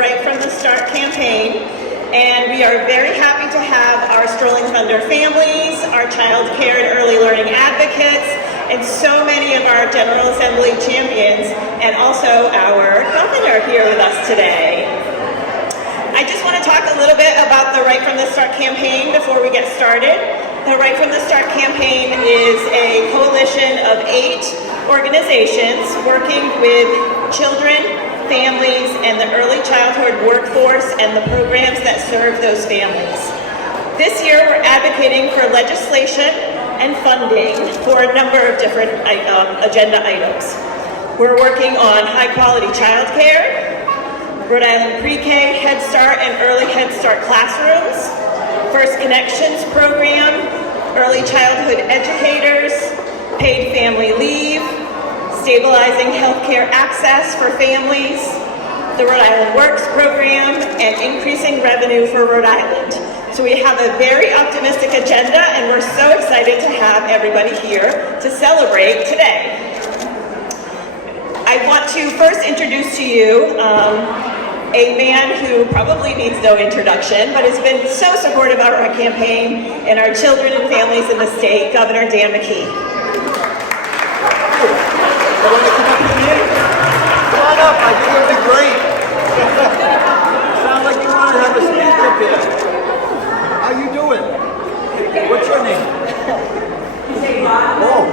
Right from the Start campaign, and we are very happy to have our Strolling Thunder families, our child care and early learning advocates, and so many of our General Assembly champions, and also our governor here with us today. I just want to talk a little bit about the Right from the Start campaign before we get started. The Right from the Start campaign is a coalition of 8 organizations working with children, families, and the early childhood workforce and the programs that serve those families. This year we're advocating for legislation and funding for a number of different agenda items. We're working on high quality childcare, Rhode Island pre-K, Head Start, and early Head Start classrooms, First Connections program, early childhood educators, paid family leave, stabilizing healthcare access for families, the Rhode Island Works program, and increasing revenue for Rhode Island. So we have a very optimistic agenda, and we're so excited to have everybody here to celebrate today. I want to first introduce to you a man who probably needs no introduction, but has been so supportive of our campaign and our children and families in the state, Governor Dan McKee. Come on up, I think it'll be great. Sounds like you want to have a speech up here. How you doing? What's your name? Oh.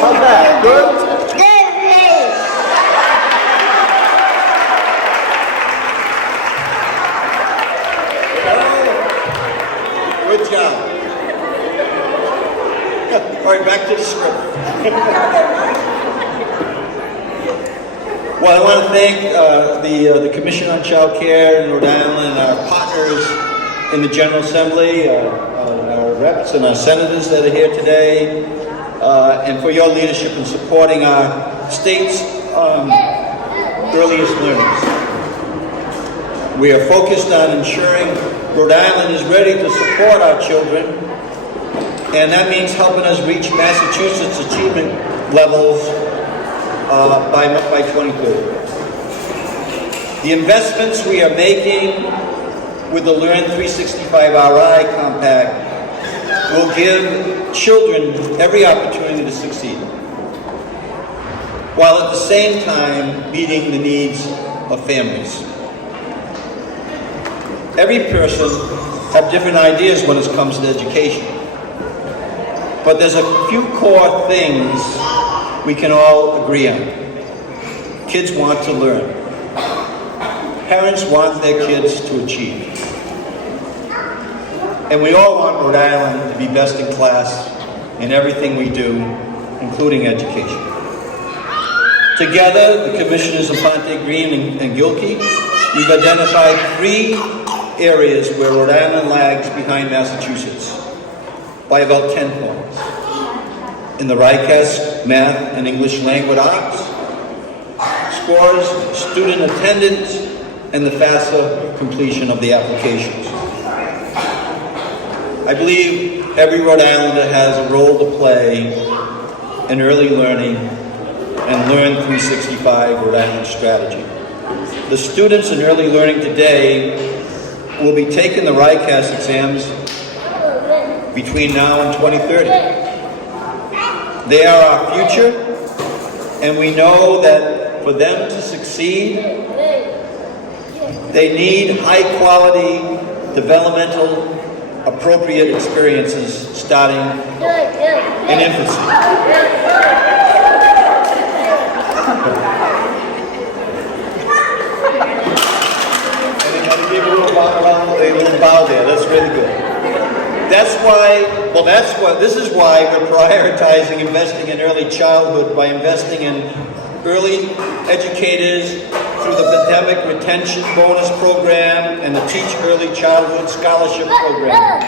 How's that? Good? Good job. All right, back to the script. Well, I want to thank the Commission on Child Care in Rhode Island and our partners in the General Assembly, our reps and our senators that are here today, and for your leadership in supporting our state's earliest learners. We are focused on ensuring Rhode Island is ready to support our children, and that means helping us reach Massachusetts achievement levels by 2030. The investments we are making with the Learn 365 RI Compact will give children every opportunity to succeed, while at the same time meeting the needs of families. Every person has different ideas when it comes to education, but there's a few core things we can all agree on. Kids want to learn. Parents want their kids to achieve. And we all want Rhode Island to be best in class in everything we do, including education. Together, the Commissioners of Ponte Green and Gilkey, we've identified 3 areas where Rhode Island lags behind Massachusetts by about 10 points. In the RICAS Math and English Language Arts scores, student attendance, and the FAFSA completion of the applications. I believe every Rhode Islander has a role to play in early learning and Learn 365 Rhode Island strategy. The students in early learning today will be taking the RICAS exams between now and 2030. They are our future, and we know that for them to succeed, they need high-quality, developmental, appropriate experiences starting in infancy. A little bow there. That's really good. This is why we're prioritizing investing in early childhood by investing in early educators through the Pandemic Retention Bonus Program and the Teach Early Childhood Scholarship Program.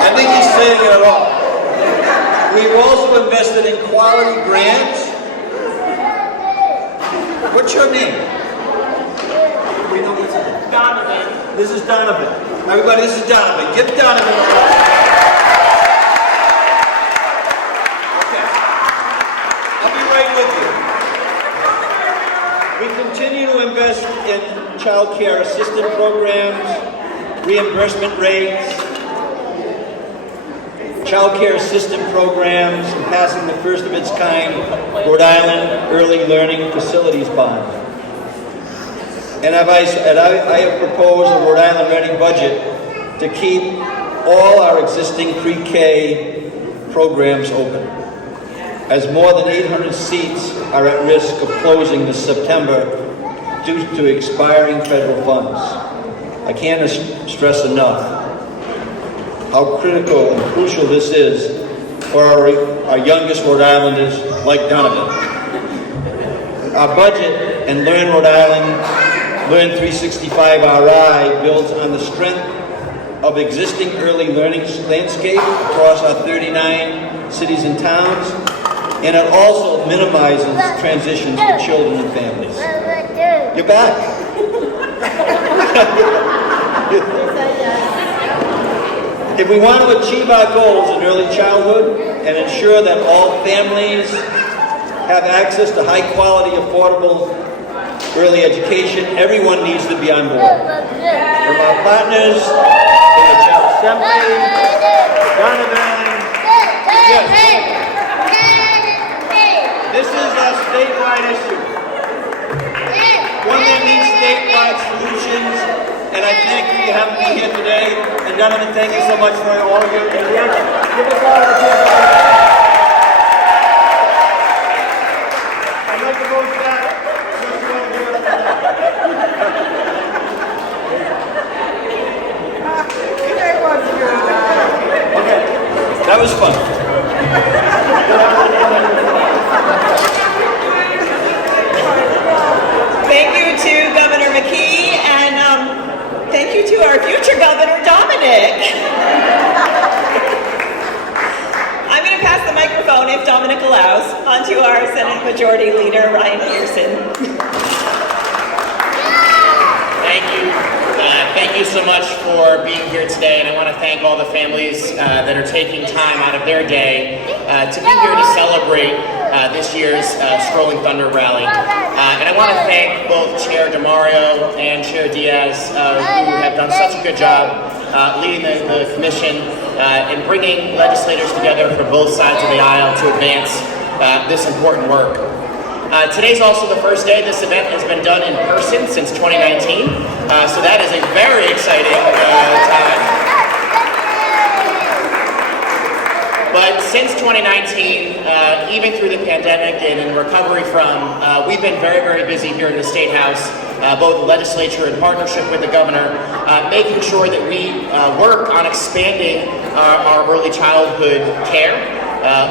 I think he's saying it all. We've also invested in quality grants. What's your name? we know what's his name? Donovan. This is Donovan. Everybody, this is Donovan. Give Donovan a applause. Okay. I'll be right with you. We continue to invest in child care assistance programs, reimbursement rates, child care assistance programs, and passing the first of its kind Rhode Island Early Learning Facilities Bond. And I have proposed a Rhode Island Ready budget to keep all our existing pre-K programs open, as more than 800 seats are at risk of closing this September due to expiring federal funds. I can't stress enough how critical and crucial this is for our youngest Rhode Islanders like Donovan. Our budget and Learn Rhode Island, Learn 365 RI builds on the strength of existing early learning landscape across our 39 cities and towns, and it also minimizes transitions for children and families. You're back. If we want to achieve our goals in early childhood and ensure that all families have access to high-quality, affordable early education, everyone needs to be on board. From our partners in the General Assembly, Donovan, yes. This is a statewide issue, one that needs statewide solutions, and I thank you for having me here today. And Donovan, thank you so much for all of your work. Give us all a chance. I'd like to go back. Okay, that was fun. Thank you to Governor McKee, and thank you to our future Governor, Dominic. I'm going to pass the microphone, if Dominic allows, on to our Senate Majority Leader, Ryan Pearson. Thank you so much for being here today, and I want to thank all the families that are taking time out of their day to be here to celebrate this year's Strolling Thunder rally. And I want to thank both Chair DeMario and Chair Diaz, who have done such a good job leading the commission and bringing legislators together from both sides of the aisle to advance this important work. Today's also the first day this event has been done in person since 2019, so that is a very exciting time. But since 2019, even through the pandemic and in recovery from, we've been very, very busy here in the State House, both the legislature in partnership with the governor, making sure that we work on expanding our early childhood care,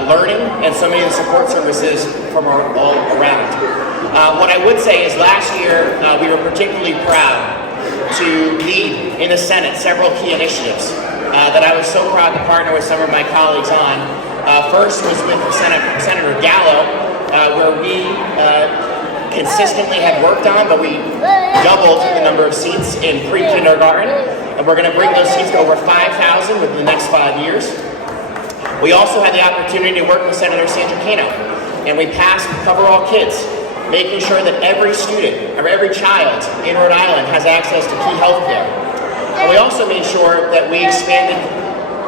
learning, and so many of the support services from all around. What I would say is last year we were particularly proud to lead in the Senate several key initiatives that I was so proud to partner with some of my colleagues on. First was with Senator Gallo, where we consistently had worked on, but we doubled the number of seats in pre-kindergarten, and we're going to bring those seats to over 5,000 within the next 5 years. We also had the opportunity to work with Senator Sandricano, and we passed Cover All Kids, making sure that every student or every child in Rhode Island has access to key health care. And we also made sure that we expanded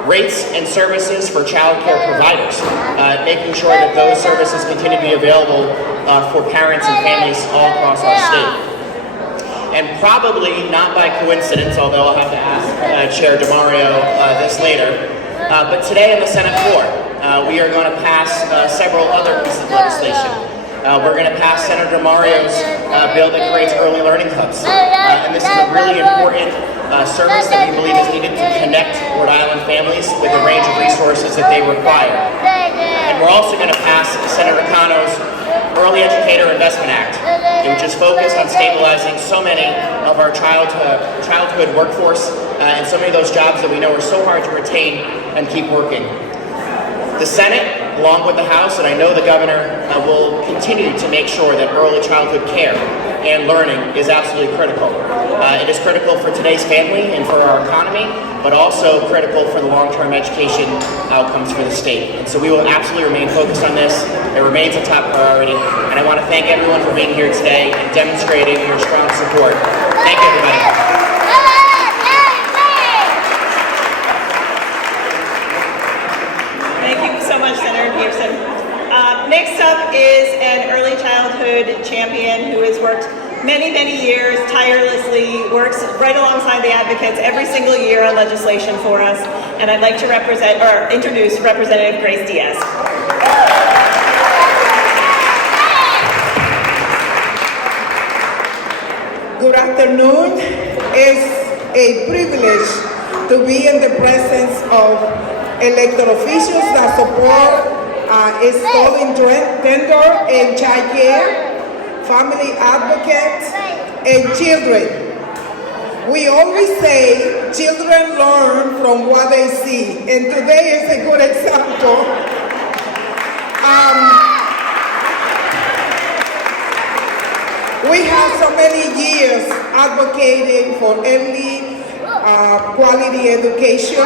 rates and services for child care providers, making sure that those services continue to be available for parents and families all across our state. And probably not by coincidence, although I'll have to ask Chair DeMario this later, but today on the Senate floor, we are going to pass several other pieces of legislation. We're going to pass Senator DeMario's bill that creates early learning hubs. And this is a really important service that we believe is needed to connect Rhode Island families with a range of resources that they require. And we're also going to pass Senator Cano's Early Educator Investment Act, which is focused on stabilizing so many of our childhood workforce and so many of those jobs that we know are so hard to retain and keep working. The Senate, along with the House, and I know the Governor will continue to make sure that early childhood care and learning is absolutely critical. It is critical for today's family and for our economy, but also critical for the long-term education outcomes for the state. And so we will absolutely remain focused on this. It remains a top priority, and I want to thank everyone for being here today and demonstrating your strong support. Thank you, everybody. Thank you so much, Senator Peterson. Next up is an early childhood champion who has worked many, many years tirelessly, works right alongside the advocates every single year on legislation for us. And I'd like to introduce Representative Grace Diaz. Good afternoon. It's a privilege to be in the presence of elected officials that support Strolling Thunder and child care, family advocates, and children. We always say children learn from what they see, and today is a good example. We have so many years advocating for early quality education,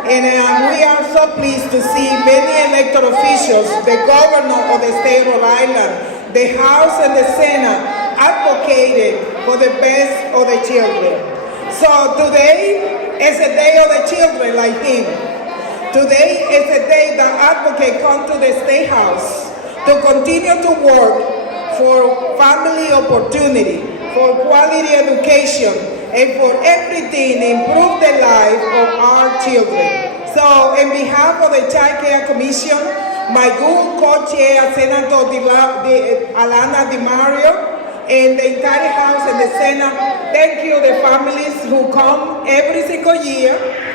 and we are so pleased to see many elected officials, the governor of the state of Rhode Island, the House and the Senate, advocating for the best of the children. So today is a day of the children like him. Today is a day that advocates come to the State House to continue to work for family opportunity, for quality education, and for everything to improve the life of our children. So, on behalf of the Child Care Commission, my good co-chair, Senator Alana DiMario, and the entire House and the Senate, thank you, the families who come every single year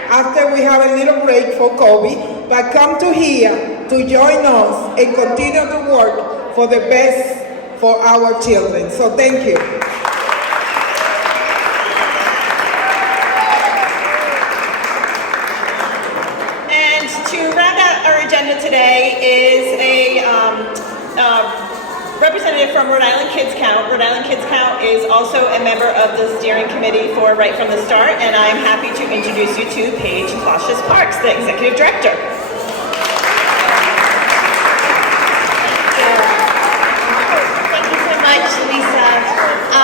after we have a little break for COVID, but come to here to join us and continue to work for the best for our children. So thank you. And to round out our agenda today is a representative from Rhode Island Kids Count. Rhode Island Kids Count is also a member of the steering committee for Right from the Start, and I'm happy to introduce you to Paige Clausius Parks, the executive director.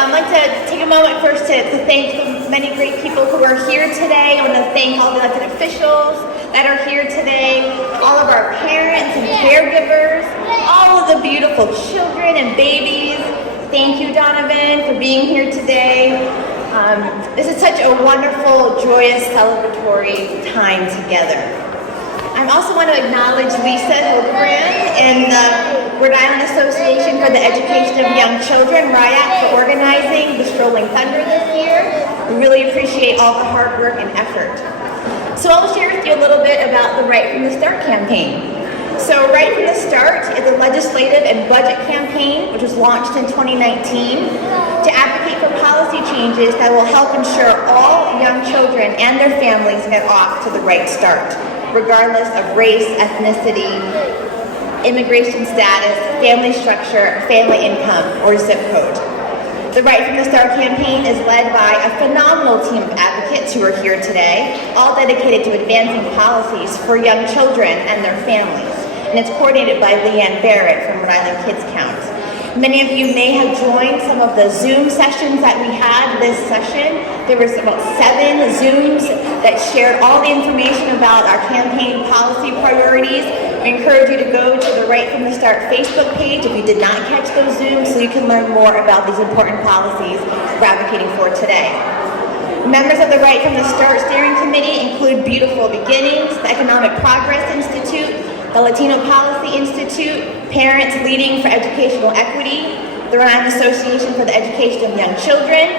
I'd like to take a moment first to thank the many great people who are here today. I want to thank all the elected officials that are here today, all of our parents and caregivers, all of the beautiful children and babies. Thank you, Donovan, for being here today. This is such a wonderful, joyous, celebratory time together. I also want to acknowledge Lisa Hildebrand and the Rhode Island Association for the Education of Young Children, RIAC, for organizing the Strolling Thunder this year. We really appreciate all the hard work and effort. So I'll share with you a little bit about the Right from the Start campaign. So Right from the Start is a legislative and budget campaign which was launched in 2019 to advocate for policy changes that will help ensure all young children and their families get off to the right start, regardless of race, ethnicity, immigration status, family structure, family income, or zip code. The Right from the Start campaign is led by a phenomenal team of advocates who are here today, all dedicated to advancing policies for young children and their families. And it's coordinated by Leanne Barrett from Rhode Island Kids Count. Many of you may have joined some of the Zoom sessions that we had this session. There was about 7 Zooms that shared all the information about our campaign policy priorities. I encourage you to go to the Right from the Start Facebook page if you did not catch those Zooms so you can learn more about these important policies we're advocating for today. Members of the Right from the Start Steering Committee include Beautiful Beginnings, the Economic Progress Institute, the Latino Policy Institute, Parents Leading for Educational Equity, the Rhode Island Association for the Education of Young Children,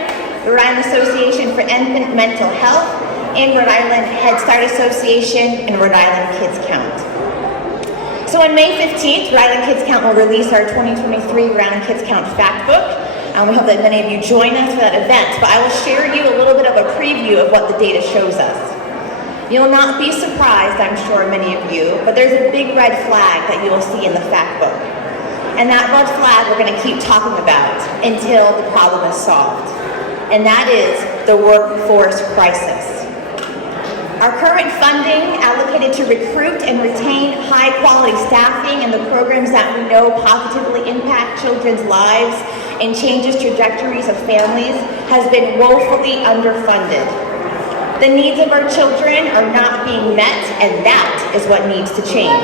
the Rhode Island Association for Infant Mental Health, and Rhode Island Head Start Association and Rhode Island Kids Count. So on May 15th, Rhode Island Kids Count will release our 2023 Rhode Island Kids Count Fact Book. We hope that many of you join us for that event, but I will share you a little bit of a preview of what the data shows us. You'll not be surprised, I'm sure, many of you, but there's a big red flag that you will see in the fact book. And that red flag we're going to keep talking about until the problem is solved. And that is the workforce crisis. Our current funding allocated to recruit and retain high-quality staffing and the programs that we know positively impact children's lives and changes trajectories of families has been woefully underfunded. The needs of our children are not being met, and that is what needs to change.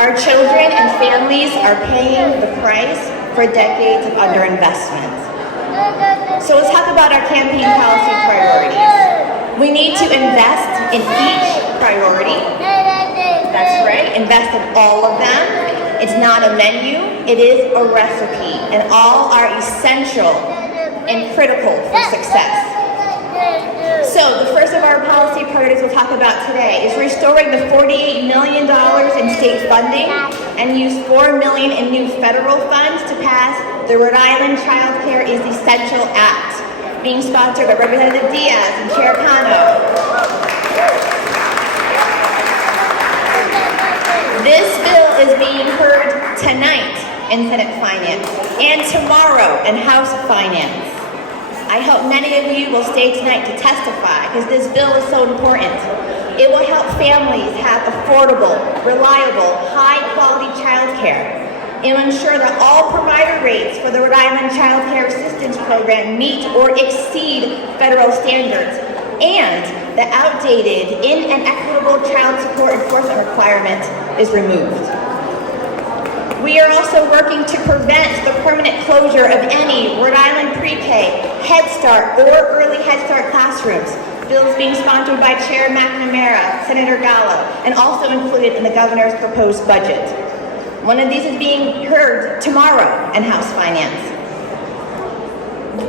Our children and families are paying the price for decades of underinvestment. So let's talk about our campaign policy priorities. We need to invest in each priority. That's right, invest in all of them. It's not a menu, it is a recipe, and all are essential and critical for success. So the first of our policy priorities we'll talk about today is restoring the $48 million in state funding and use $4 million in new federal funds to pass the Rhode Island Child Care is Essential Act, being sponsored by Representative Diaz and Chair Cano. This bill is being heard tonight in Senate Finance and tomorrow in House Finance. I hope many of you will stay tonight to testify because this bill is so important. It will help families have affordable, reliable, high-quality child care. It will ensure that all provider rates for the Rhode Island Child Care Assistance Program meet or exceed federal standards, and the outdated, inequitable child support enforcement requirement is removed. We are also working to prevent the permanent closure of any Rhode Island pre-K, Head Start, or Early Head Start classrooms. Bills being sponsored by Chair McNamara, Senator Gallo, and also included in the governor's proposed budget. One of these is being heard tomorrow in House Finance.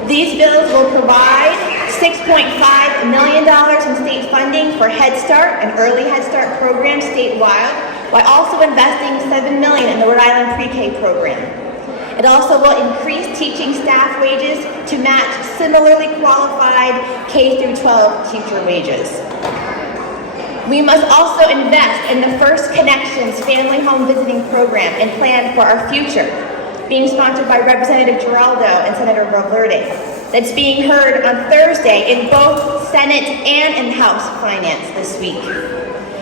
These bills will provide $6.5 million in state funding for Head Start and Early Head Start programs statewide, while also investing $7 million in the Rhode Island pre-K program. It also will increase teaching staff wages to match similarly qualified K-12 teacher wages. We must also invest in the First Connections Family Home Visiting Program and plan for our future, being sponsored by Representative Giraldo and Senator Valverde. That's being heard on Thursday in both Senate and in House Finance this week.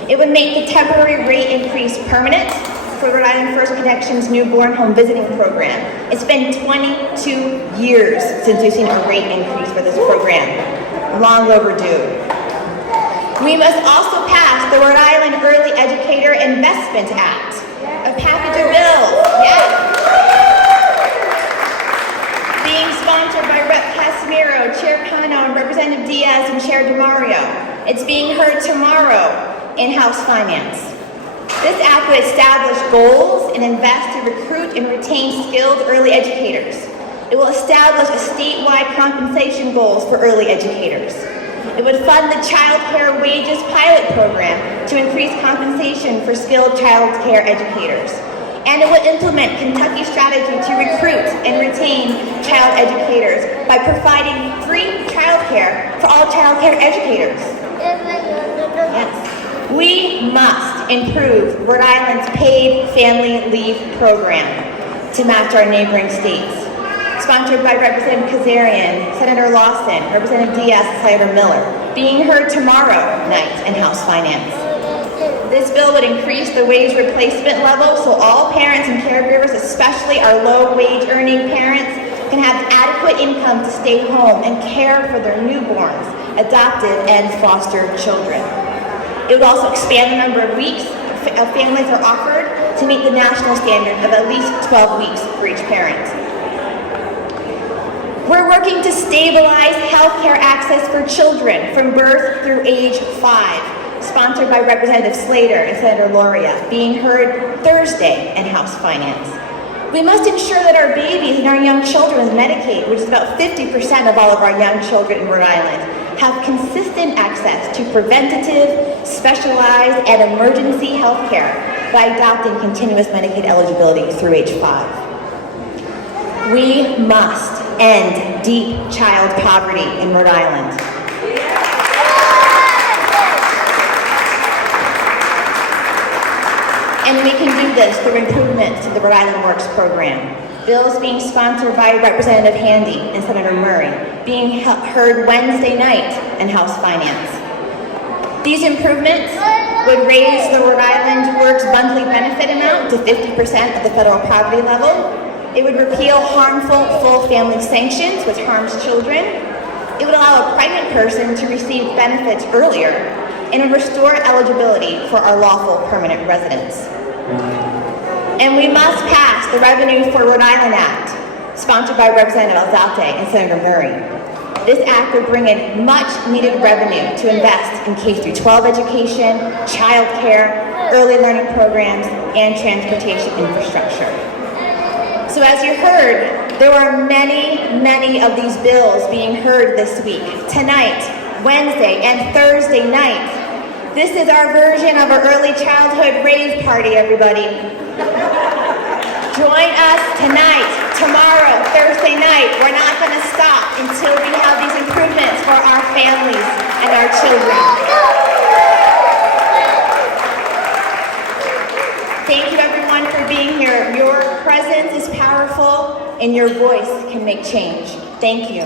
It would make the temporary rate increase permanent for Rhode Island First Connections Newborn Home Visiting Program. It's been 22 years since we've seen a rate increase for this program. Long overdue. We must also pass the Rhode Island Early Educator Investment Act, a package of bills, yes. Being sponsored by Rep. Casimiro, Chair Cano, and Representative Diaz and Chair DeMario. It's being heard tomorrow in House Finance. This act would establish goals and invest to recruit and retain skilled early educators. It will establish a statewide compensation goals for early educators. It would fund the Child Care Wages Pilot Program to increase compensation for skilled child care educators. And it would implement Kentucky's strategy to recruit and retain child educators by providing free child care for all child care educators. Yes. We must improve Rhode Island's paid family leave program to match our neighboring states. Sponsored by Representative Kazarian, Senator Lawson, Representative Diaz, and Senator Miller. Being heard tomorrow night in House Finance. This bill would increase the wage replacement level so all parents and caregivers, especially our low wage earning parents, can have adequate income to stay home and care for their newborns, adopted and foster children. It would also expand the number of weeks families are offered to meet the national standard of at least 12 weeks for each parent. We're working to stabilize healthcare access for children from birth through age 5, sponsored by Representative Slater and Senator Loria, being heard Thursday in House Finance. We must ensure that our babies and our young children with Medicaid, which is about 50% of all of our young children in Rhode Island, have consistent access to preventative, specialized, and emergency health care by adopting continuous Medicaid eligibility through age 5. We must end deep child poverty in Rhode Island. And we can do this through improvements to the Rhode Island Works program. Bills being sponsored by Representative Handy and Senator Murray, being heard Wednesday night in House Finance. These improvements would raise the Rhode Island Works monthly benefit amount to 50% of the federal poverty level. It would repeal harmful full family sanctions, which harms children. It would allow a pregnant person to receive benefits earlier, and would restore eligibility for our lawful permanent residents. And we must pass the Revenue for Rhode Island Act, sponsored by Representative Alzate and Senator Murray. This act would bring in much needed revenue to invest in K-12 education, child care, early learning programs, and transportation infrastructure. So as you heard, there are many of these bills being heard this week, tonight, Wednesday, and Thursday night. This is our version of our early childhood rave party, everybody. Join us tonight, tomorrow, Thursday night. We're not going to stop until we have these improvements for our families and our children. Thank you, everyone, for being here. Your presence is powerful, and your voice can make change. Thank you.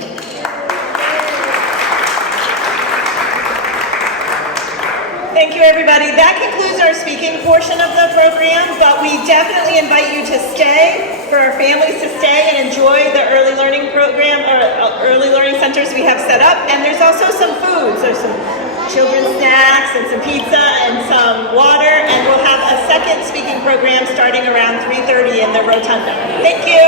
Thank you, everybody. That concludes our speaking portion of the program, but we definitely invite you to stay, for our families to stay and enjoy the early learning program, or early learning centers we have set up. And there's also some foods. There's some children's snacks and some pizza and some water, and we'll have a second speaking program starting around 3:30 in the rotunda. Thank you.